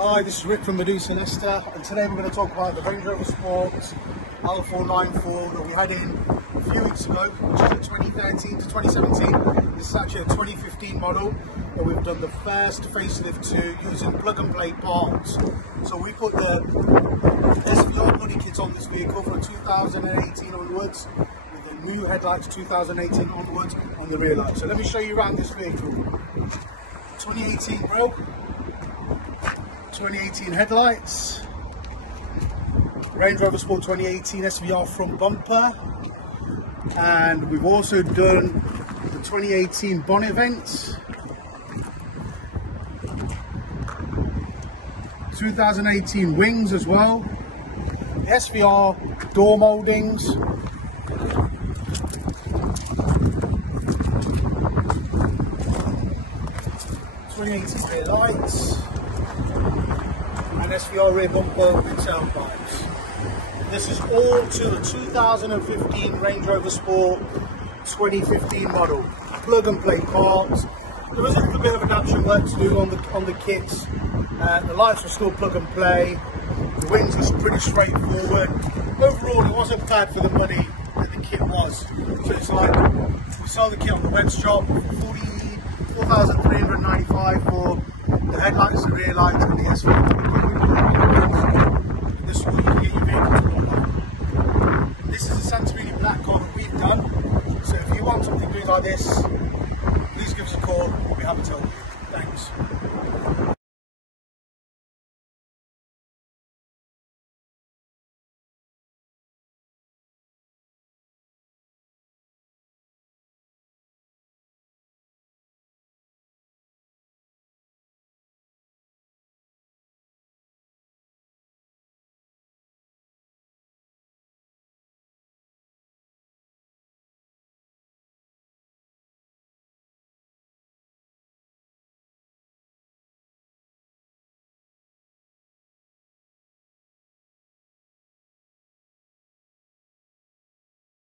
Hi, this is Rick from Meduza, Leicester, and today we're going to talk about the Range Rover Sport L494 that we had in a few weeks ago, which is a 2013 to 2017. This is actually a 2015 model that we've done the first facelift to using plug and play parts. So we put the SVR Body Kit on this vehicle from 2018 onwards, with the new headlights 2018 onwards on the rear light. So let me show you around this vehicle. 2018 grille, 2018 headlights, Range Rover Sport 2018 SVR front bumper, and we've also done the 2018 bonnet vents, 2018 wings as well, the SVR door mouldings, rear lights, and SVR rear bumper with tailpipes. This is all to the 2015 Range Rover Sport 2015 model. Plug and play parts. There was a little bit of adaptation work to do on the kits. The lights were still plug and play. The wings are pretty straightforward. Overall, it wasn't bad for the money that the kit was. So it's like we sold the kit on the web shop for $4,395 for the headlights, the rear lights, and the SVR. This is what you can get your vehicle to look like. This is a Santorini black car that we've done. So if you want something doing like this, please give us a call. We'll be happy to help you. Thanks.